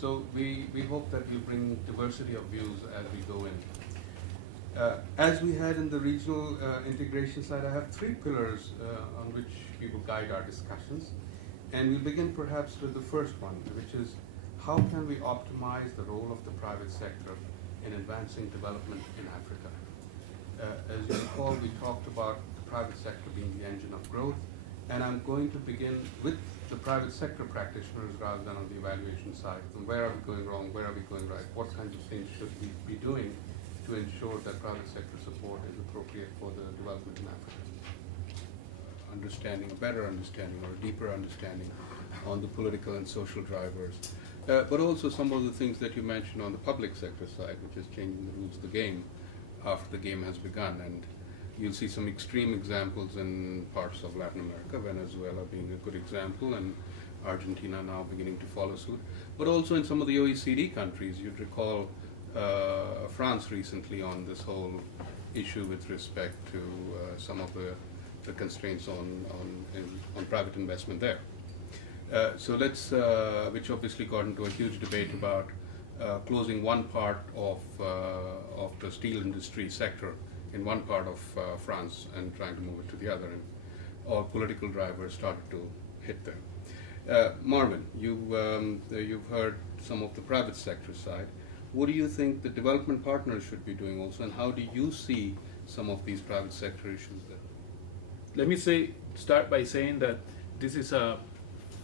So we hope that we'll bring diversity of views as we go in. As we had in the regional integration side, I have three pillars on which we will guide our discussions. And we'll begin perhaps with the first one, which is how can we optimize the role of the private sector in advancing development in Africa? As you recall, we talked about the private sector being the engine of growth, and I'm going to begin with the private sector practitioners rather than on the evaluation side. From where are we going wrong, where are we going right, what kinds of things should we be doing to ensure that private sector support is appropriate for the development in Africa? Understanding, a better understanding or a deeper understanding on the political and social drivers, but also some of the things that you mentioned on the public sector side, which is changing the rules of the game after the game has begun. And you'll see some extreme examples in parts of Latin America, Venezuela being a good example, and Argentina now beginning to follow suit. But also in some of the OECD countries, you'd recall France recently on this whole issue with respect to some of the constraints on private investment there. So let's, which obviously got into a huge debate about closing one part of the steel industry sector in one part of France and trying to move it to the other, and all political drivers started to hit there. Marvin, you've heard some of the private sector side. What do you think the development partners should be doing also, and how do you see some of these private sector issues there? Let me start by saying that this is a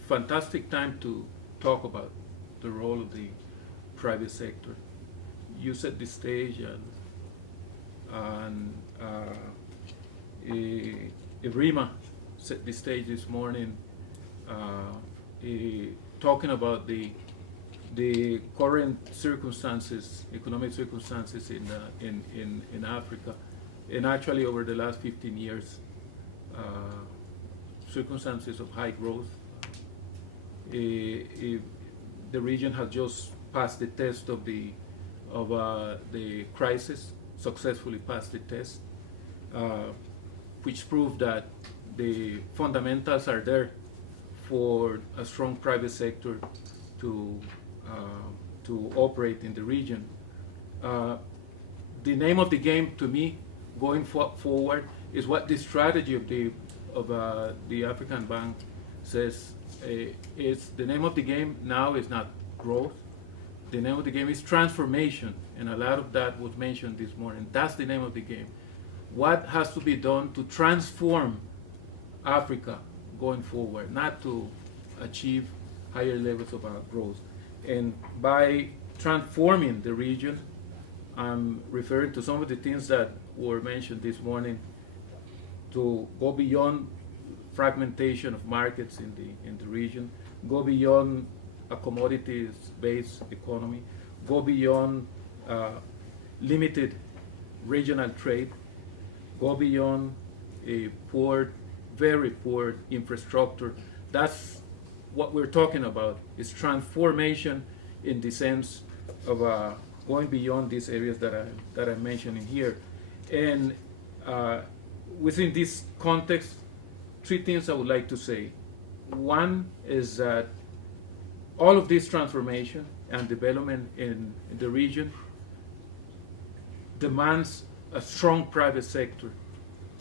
fantastic time to talk about the role of the private sector. You set the stage, and Irima set the stage this morning, talking about the current circumstances, economic circumstances in Africa, and actually over the last 15 years. Circumstances of high growth. The region has just passed the test of the crisis, successfully passed the test, which proved that the fundamentals are there for a strong private sector to operate in the region. The name of the game to me going forward is what the strategy of the African Bank says. Is the name of the game now is not growth. The name of the game is transformation, and a lot of that was mentioned this morning. That's the name of the game. What has to be done to transform Africa going forward, not to achieve higher levels of growth. And by transforming the region, I'm referring to some of the things that were mentioned this morning, to go beyond fragmentation of markets in the region, go beyond a commodities-based economy, go beyond limited regional trade, go beyond a poor, very poor infrastructure. That's what we're talking about, is transformation in the sense of going beyond these areas that I'm mentioning here. And within this context, three things I would like to say. One is that all of this transformation and development in the region demands a strong private sector.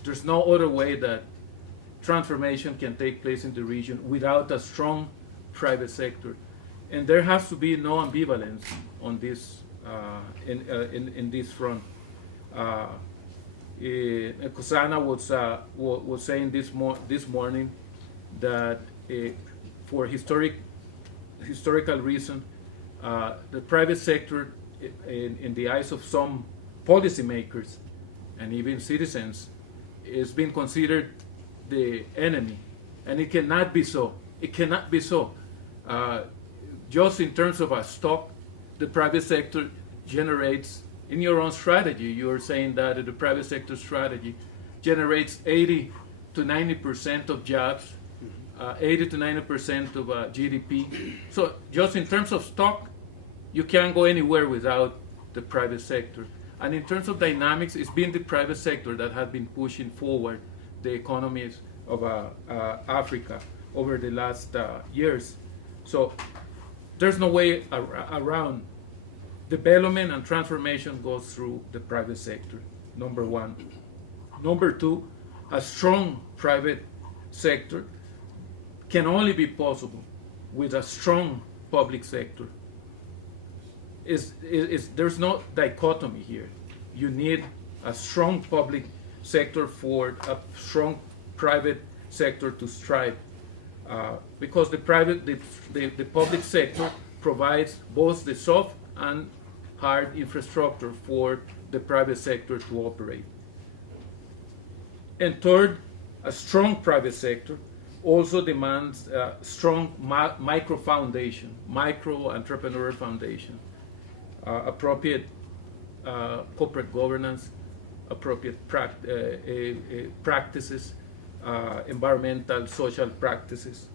There's no other way that transformation can take place in the region without a strong private sector. And there has to be no ambivalence on this in this front. Kusana was saying this morning that for historical reason, the private sector, in the eyes of some policymakers and even citizens, is being considered the enemy, and it cannot be so. It cannot be so. Just in terms of a stock, the private sector generates. In your own strategy, you are saying that the private sector strategy generates 80 to 90% of jobs, 80 to 90% of GDP. So just in terms of stock, you can't go anywhere without the private sector. And in terms of dynamics, it's been the private sector that has been pushing forward the economies of Africa over the last years. So there's no way around. Development and transformation goes through the private sector, number one. Number two, a strong private sector can only be possible with a strong public sector. There's no dichotomy here. You need a strong public sector for a strong private sector to strive, because the public sector provides both the soft and hard infrastructure for the private sector to operate. And third, a strong private sector also demands a strong micro foundation, micro entrepreneurial foundation, appropriate corporate governance, appropriate practices, environmental, social practices,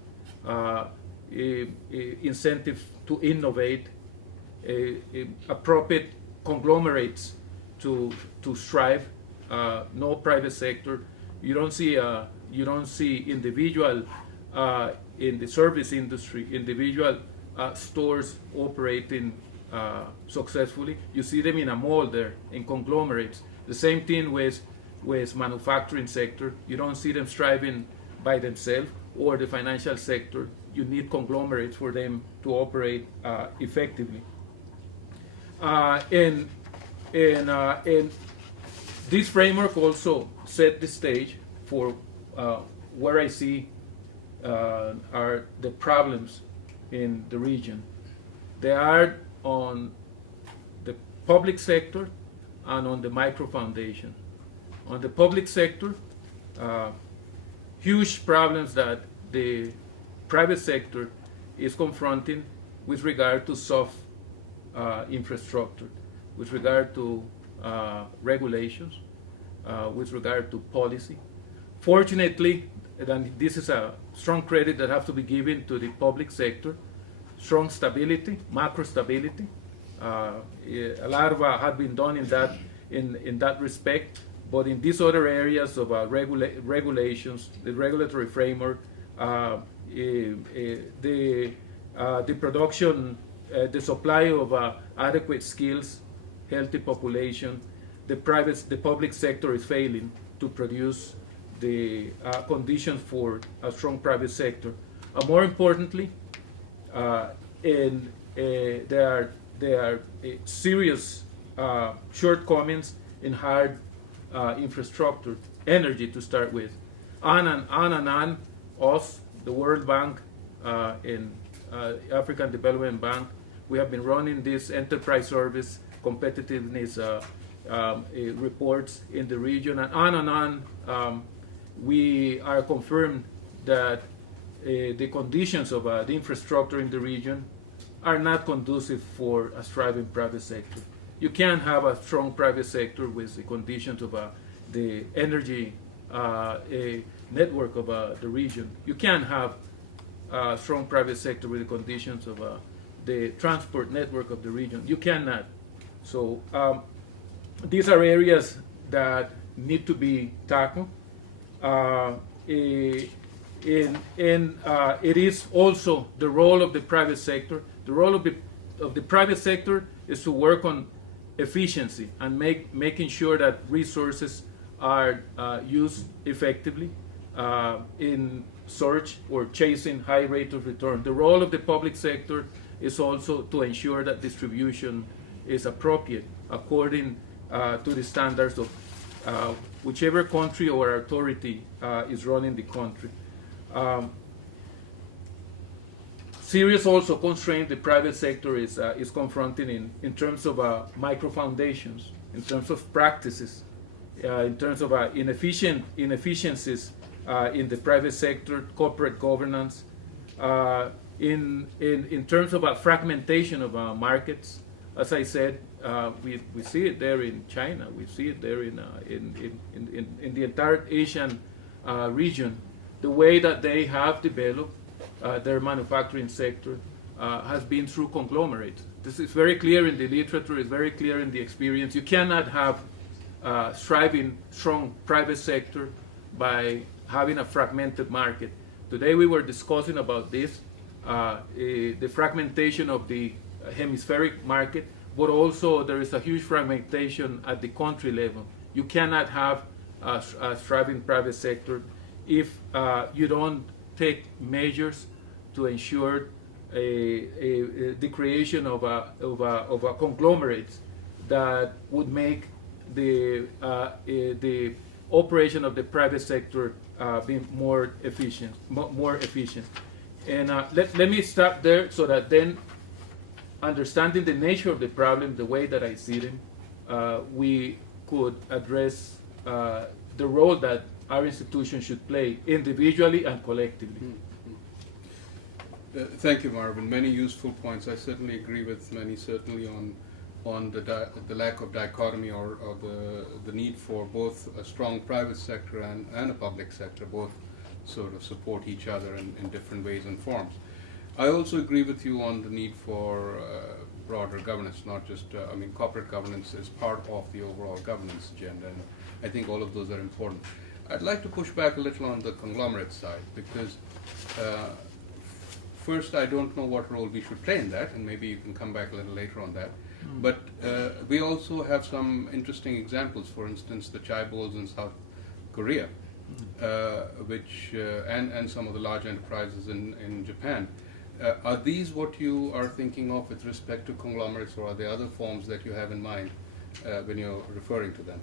incentive to innovate, appropriate conglomerates to strive. No private sector. You don't see individual in the service industry, individual stores operating successfully. You see them in a mall there, in conglomerates. The same thing with manufacturing sector. You don't see them striving by themselves, or the financial sector. You need conglomerates for them to operate effectively. And this framework also set the stage for where I see are the problems in the region. They are on the public sector and on the micro foundation. On the public sector, huge problems that the private sector is confronting with regard to soft infrastructure, with regard to regulations, with regard to policy. Fortunately, and this is a strong credit that has to be given to the public sector, strong stability, macro stability. A lot of has been done in that respect, but in these other areas of regulations, the regulatory framework, the production, the supply of adequate skills, healthy population, the public sector is failing to produce the conditions for a strong private sector. More importantly, there are serious shortcomings in hard infrastructure, energy to start with. On and on, us, the World Bank, and African Development Bank, we have been running this enterprise service competitiveness reports in the region, and on. We are confirmed that the conditions of the infrastructure in the region are not conducive for a thriving private sector. You can't have a strong private sector with the conditions of the energy network of the region. You can't have a strong private sector with the conditions of the transport network of the region. You cannot. So these are areas that need to be tackled. It is also the role of the private sector. The role of the private sector is to work on efficiency and making sure that resources are used effectively in search or chasing high rate of return. The role of the public sector is also to ensure that distribution is appropriate according to the standards of whichever country or authority is running the country. Serious also constraint the private sector is confronting in terms of micro foundations, in terms of practices, in terms of inefficiencies in the private sector, corporate governance, in terms of fragmentation of markets. As I said, we see it there in China. We see it there in the entire Asian region. The way that they have developed their manufacturing sector has been through conglomerates. This is very clear in the literature. It's very clear in the experience. You cannot have thriving, strong private sector by having a fragmented market. Today we were discussing about this. the fragmentation of the hemispheric market, but also there is a huge fragmentation at the country level. You cannot have a thriving private sector if you don't take measures to ensure the creation of a conglomerate that would make the operation of the private sector be more efficient. And let me stop there so that then, understanding the nature of the problem, the way that I see them, we could address the role that our institution should play individually and collectively. Thank you, Marvin. Many useful points. I certainly agree with many, certainly on the lack of dichotomy or the need for both a strong private sector and a public sector, both sort of support each other in different ways and forms. I also agree with you on the need for broader governance, not just, corporate governance is part of the overall governance agenda, and I think all of those are important. I'd like to push back a little on the conglomerate side, because first, I don't know what role we should play in that, and maybe you can come back a little later on that. But we also have some interesting examples. For instance, the chaebols in South Korea, which and some of the large enterprises in Japan. Are these what you are thinking of with respect to conglomerates, or are there other forms that you have in mind when you're referring to them?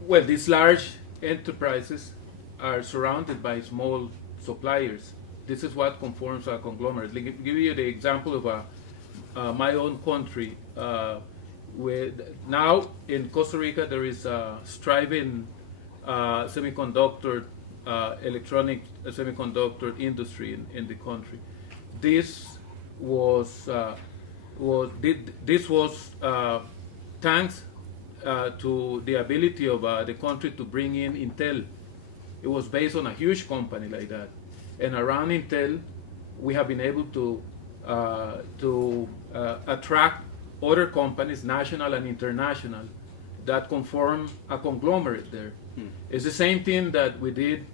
Well, these large enterprises are surrounded by small suppliers. This is what conforms a conglomerate. Let me give you the example of my own country. Now in Costa Rica there is a thriving semiconductor, electronic semiconductor industry in the country. This was thanks to the ability of the country to bring in Intel. It was based on a huge company like that. And around Intel, we have been able to attract other companies, national and international, that conform a conglomerate there. It's the same thing that we did,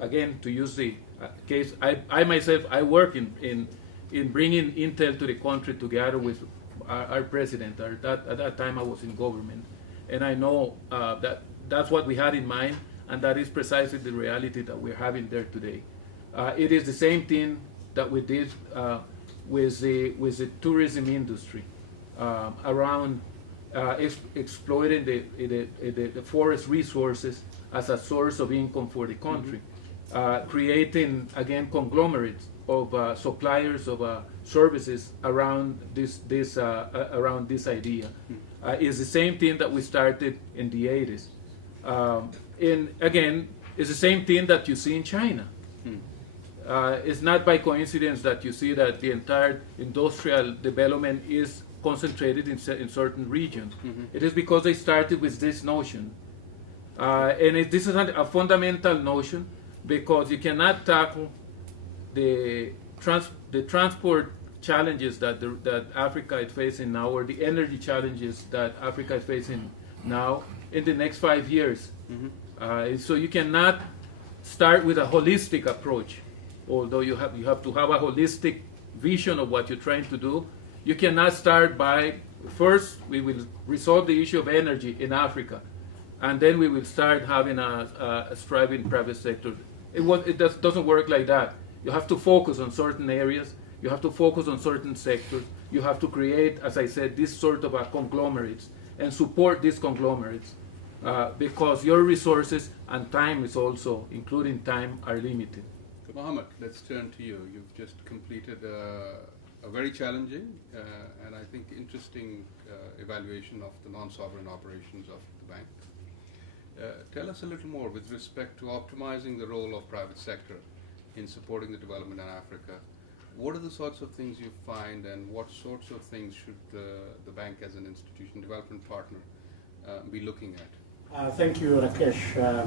again, to use the case, I myself, I work in bringing Intel to the country together with our president. At that time I was in government. And I know that that's what we had in mind, and that is precisely the reality that we're having there today. It is the same thing that we did with the tourism industry around exploiting the forest resources as a source of income for the country, creating again conglomerates of suppliers of services around this idea. It's the same thing that we started in the 80s. Again, it's the same thing that you see in China. It's not by coincidence that you see that the entire industrial development is concentrated in certain regions. It is because they started with this notion. This is a fundamental notion, because you cannot tackle the transport challenges that Africa is facing now, or the energy challenges that Africa is facing now in the next 5 years. So you cannot start with a holistic approach, although you have to have a holistic vision of what you're trying to do. You cannot start by, first we will resolve the issue of energy in Africa, and then we will start having a thriving private sector. It doesn't work like that. You have to focus on certain areas. You have to focus on certain sectors. You have to create, as I said, this sort of conglomerates, and support these conglomerates, because your resources and time is also, including time, are limited. So Mohammed, let's turn to you. You've just completed a very challenging and I think interesting evaluation of the non-sovereign operations of the bank. Tell us a little more with respect to optimizing the role of private sector in supporting the development in Africa. What are the sorts of things you find, and what sorts of things should the bank as an institution development partner be looking at? Thank you, Rakesh.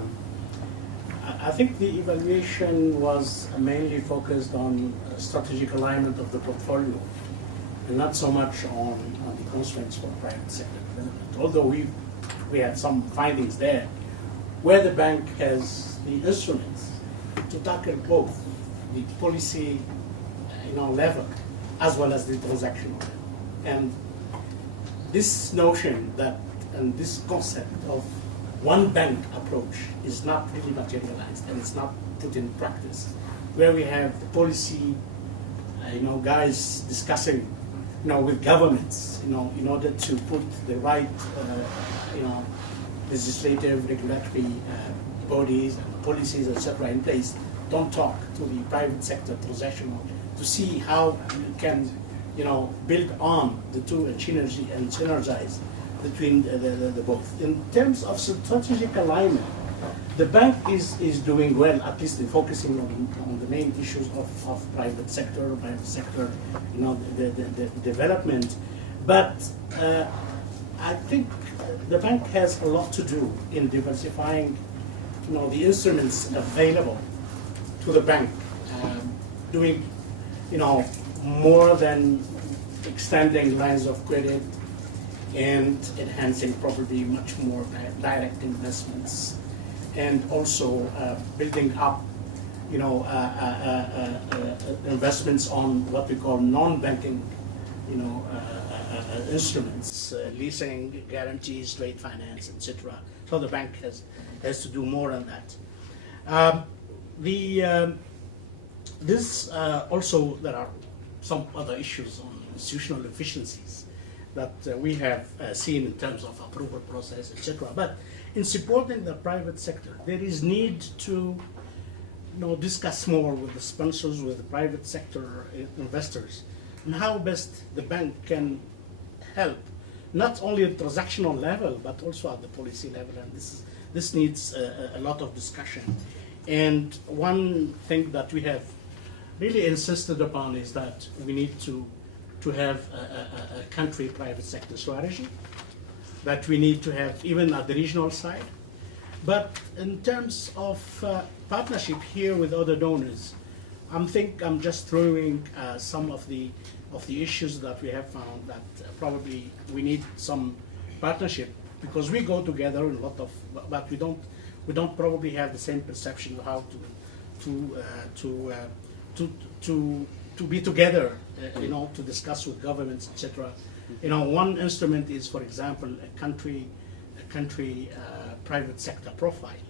I think the evaluation was mainly focused on strategic alignment of the portfolio, and not so much on the constraints for private sector development. Although we had some findings there, where the bank has the instruments to tackle both the policy level as well as the transactional level. And this notion that and this concept of one bank approach is not really materialized and it's not put in practice, where we have the policy guys discussing with governments in order to put the right legislative, regulatory bodies and policies, etc. in place. Don't talk to the private sector transactional to see how you can build on the two and synergize between the both. In terms of strategic alignment, the bank is doing well, at least in focusing on the main issues of private sector the development. But I think the bank has a lot to do in diversifying the instruments available to the bank, doing more than extending lines of credit and enhancing probably much more direct investments, and also building up investments on what we call non-banking instruments, leasing, guarantees, trade finance, etc. So the bank has to do more on that. Also there are some other issues on institutional efficiencies that we have seen in terms of approval process, etc. But in supporting the private sector, there is need to discuss more with the sponsors, with the private sector investors, and how best the bank can help, not only at transactional level, but also at the policy level. And this needs a lot of discussion. And one thing that we have really insisted upon is that we need to have a country private sector strategy, that we need to have even at the regional side. But in terms of partnership here with other donors, I'm just throwing some of the issues that we have found that probably we need some partnership, because we go together in a lot of, but we don't probably have the same perception of how to be together, to discuss with governments, etc. One instrument is, for example, a country private sector profile,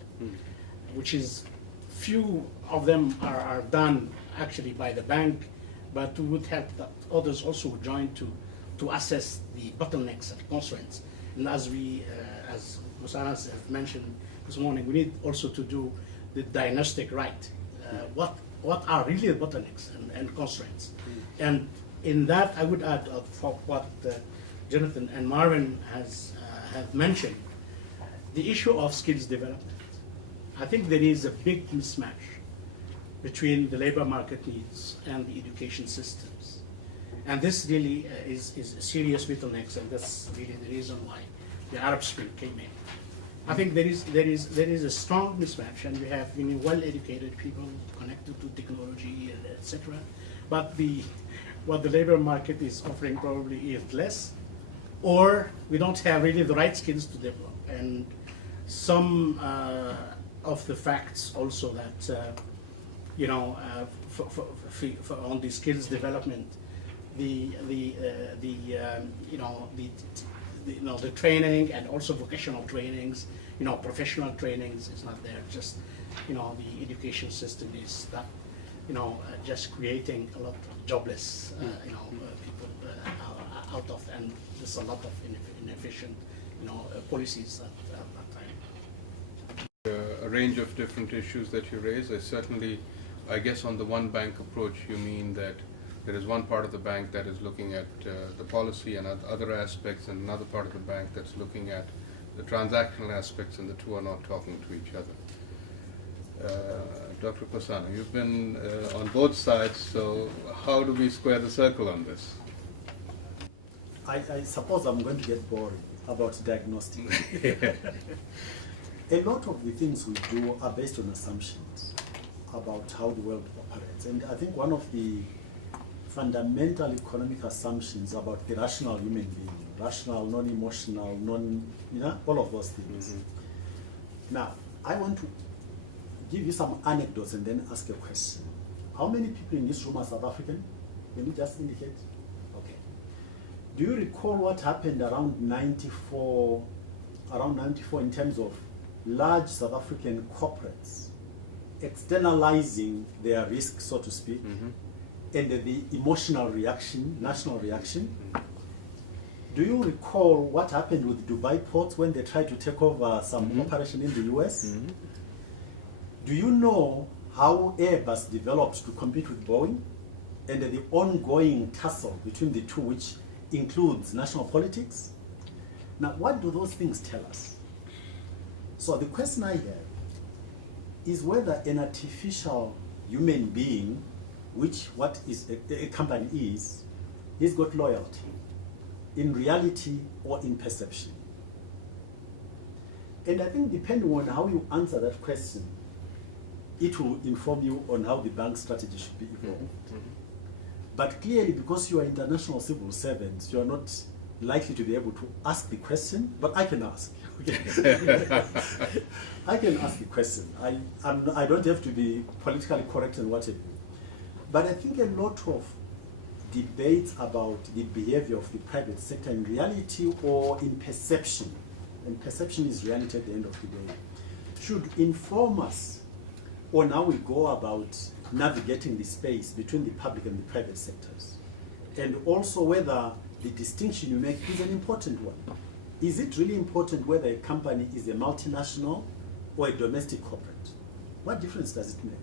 which is few of them are done actually by the bank, but we would have that others also join to assess the bottlenecks and constraints. And as Musanas has mentioned this morning, we need also to do the diagnostic right. What are really the bottlenecks and constraints? And in that, I would add for what Jonathan and Marvin have mentioned, the issue of skills development. I think there is a big mismatch between the labor market needs and the education systems. And this really is a serious bottleneck, and that's really the reason why the Arab Spring came in. I think there is a strong mismatch, and we have well-educated people connected to technology, etc. But what the labor market is offering probably is less, or we don't have really the right skills to develop. And some of the facts also that on the skills development, the training and also vocational trainings, professional trainings is not there. Just the education system is that just creating a lot of jobless people out of, and there's a lot of inefficient policies at that time. A range of different issues that you raise. I guess on the one bank approach, you mean that there is one part of the bank that is looking at the policy and other aspects, and another part of the bank that's looking at the transactional aspects, and the two are not talking to each other. Dr. Pasano, you've been on both sides, so how do we square the circle on this? I suppose I'm going to get bored about diagnostic. A lot of the things we do are based on assumptions about how the world operates. And I think one of the fundamental economic assumptions about the rational human being, rational, non-emotional, all of those things. Mm-hmm. Now, I want to give you some anecdotes and then ask a question. How many people in this room are South African? Can you just indicate? Okay. Do you recall what happened around 94 in terms of large South African corporates externalizing their risk, so to speak, and the emotional reaction, national reaction? Do you recall what happened with Dubai ports when they tried to take over some operation in the US? Do you know how Airbus developed to compete with Boeing and the ongoing tussle between the two, which includes national politics? Now, what do those things tell us? So the question I have is whether an artificial human being, which what is a company is, he's got loyalty in reality or in perception. And I think depending on how you answer that question, it will inform you on how the bank strategy should be evolved. But clearly, because you are international civil servants, you are not likely to be able to ask the question, but I can ask. I can ask the question. I don't have to be politically correct and what have you. But I think a lot of debates about the behavior of the private sector in reality or in perception, and perception is reality at the end of the day, should inform us on how we go about navigating the space between the public and the private sectors. And also whether the distinction you make is an important one. Is it really important whether a company is a multinational or a domestic corporate? What difference does it make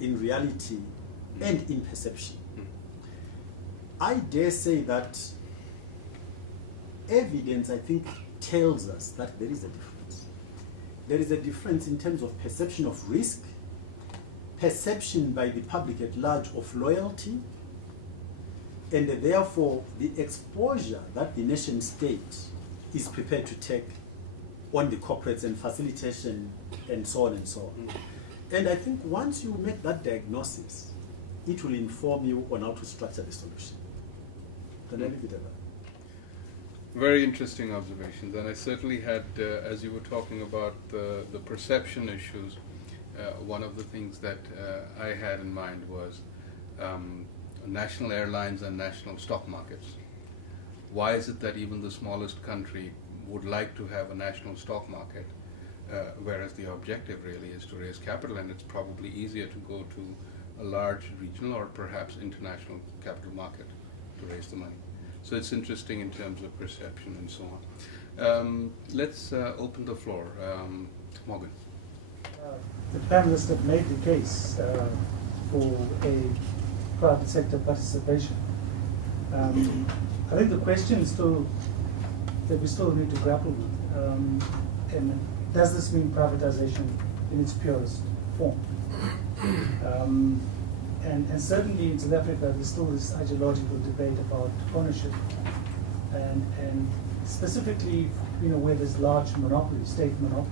in reality and in perception? I dare say that evidence, I think, tells us that there is a difference. There is a difference in terms of perception of risk, perception by the public at large of loyalty, and therefore the exposure that the nation state is prepared to take on the corporates and facilitation and so on and so on. And I think once you make that diagnosis, it will inform you on how to structure the solution. Can I leave it at that? Very interesting observations, and I certainly had, as you were talking about the perception issues, one of the things that I had in mind was national airlines and national stock markets. Why is it that even the smallest country would like to have a national stock market, whereas the objective really is to raise capital, and it's probably easier to go to a large regional or perhaps international capital market to raise the money. So it's interesting in terms of perception and so on. Let's open the floor. Morgan. The panelists have made the case for a private sector participation. I think the question is still that we still need to grapple with. And does this mean privatization in its purest form? And certainly in South Africa, there's still this ideological debate about ownership, and specifically, where there's large monopolies, state monopolies,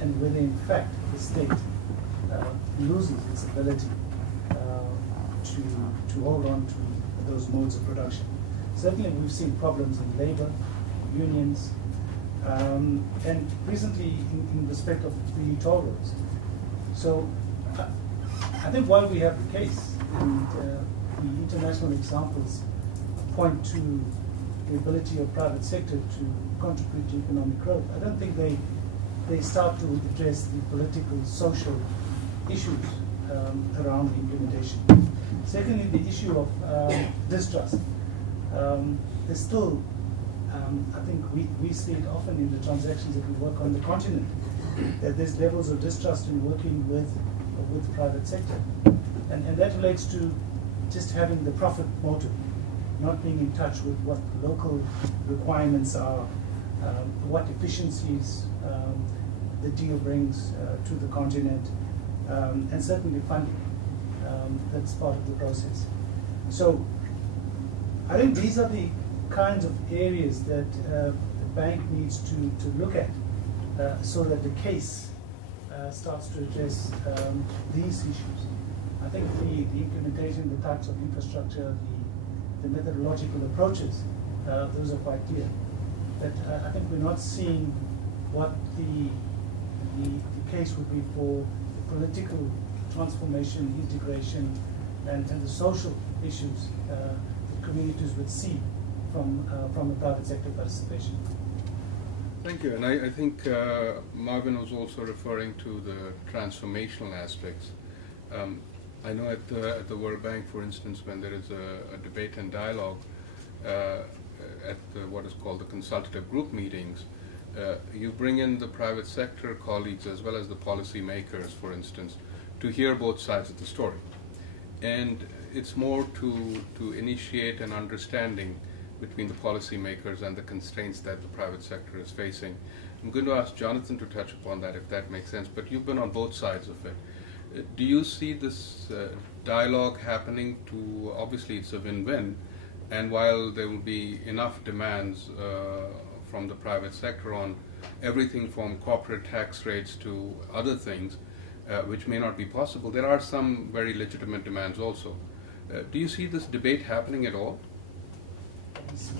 and whether in fact the state loses its ability to hold on to those modes of production. Certainly, we've seen problems in labor, unions, and recently in respect of the toll roads. So I think while we have the case, and the international examples point to the ability of private sector to contribute to economic growth, I don't think they start to address the political, social issues around the implementation. Secondly, the issue of distrust. There's still, I think we see it often in the transactions that we work on the continent, that there's levels of distrust in working with the private sector. And that relates to just having the profit motive, not being in touch with what local requirements are, what efficiencies the deal brings to the continent, and certainly funding. That's part of the process. So I think these are the kinds of areas that the bank needs to look at so that the case starts to address these issues. I think the implementation, the types of infrastructure, the methodological approaches, those are quite clear. But I think we're not seeing what the case would be for the political transformation, integration, and the social issues that communities would see from the private sector participation. Thank you. And I think Marvin was also referring to the transformational aspects. I know at the World Bank, for instance, when there is a debate and dialogue at what is called the consultative group meetings, you bring in the private sector colleagues as well as the policy makers, for instance, to hear both sides of the story. And it's more to initiate an understanding between the policymakers and the constraints that the private sector is facing. I'm going to ask Jonathan to touch upon that, if that makes sense, but you've been on both sides of it. Do you see this dialogue happening to, obviously it's a win-win, and while there will be enough demands from the private sector on everything from corporate tax rates to other things, which may not be possible, there are some very legitimate demands also. Do you see this debate happening at all?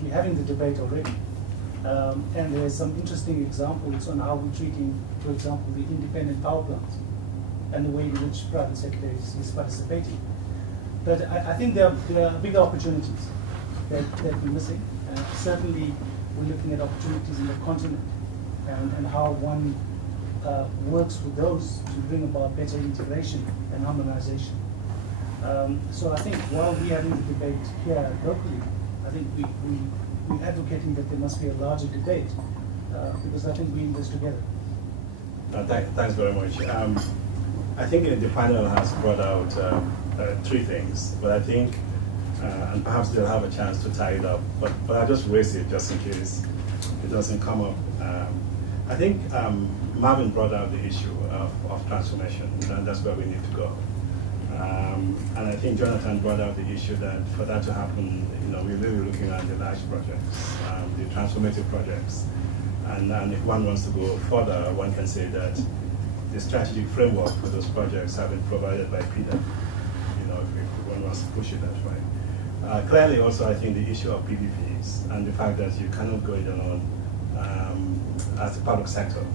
We're having the debate already. And there's some interesting examples on how we're treating, for example, the independent power plants and the way in which private sector is participating. But I think there are bigger opportunities that we're missing. Certainly, we're looking at opportunities in the continent and how one works with those to bring about better integration and harmonization. So I think while we're having the debate here locally, I think we're advocating that there must be a larger debate because I think we're in this together. Thanks very much. I think the panel has brought out three things, but I think, and perhaps they'll have a chance to tie it up, but I'll just raise it just in case it doesn't come up. I think Marvin brought out the issue of transformation, and that's where we need to go. And I think Jonathan brought out the issue that for that to happen, we're really looking at the large projects, the transformative projects. And if one wants to go further, one can say that the strategic framework for those projects have been provided by PIDA, if one wants to push it that way. Clearly also, I think the issue of PPPs and the fact that you cannot go it alone as a public sector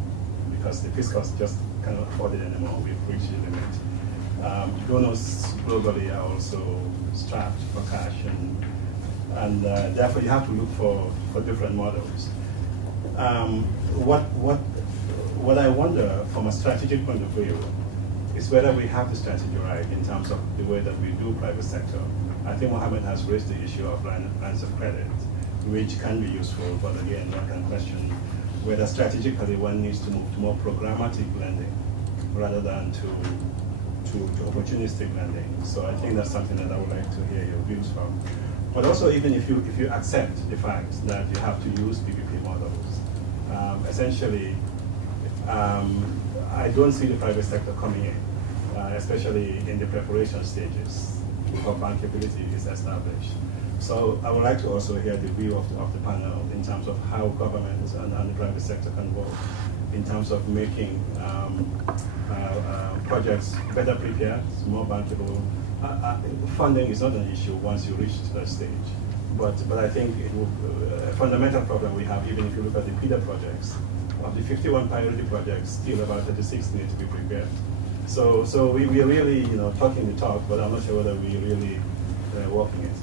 because the fiscals just cannot afford it anymore. We've reached the limit. Donors globally are also strapped for cash, and therefore you have to look for different models. What I wonder from a strategic point of view is whether we have the strategy right in terms of the way that we do private sector. I think Mohammed has raised the issue of lines of credit, which can be useful, but again, one can question whether strategically one needs to move to more programmatic lending rather than to opportunistic lending. So I think that's something that I would like to hear your views from. But also, even if you accept the fact that you have to use PPP models, essentially, I don't see the private sector coming in, especially in the preparation stages before bankability is established. So I would like to also hear the view of the panel in terms of how government and the private sector can work in terms of making projects better prepared, more bankable. Funding is not an issue once you reach that stage, but I think it will, a fundamental problem we have, even if you look at the PIDA projects, of the 51 priority projects, still about 36 need to be prepared. So we are really talking the talk, but I'm not sure whether we really walking it.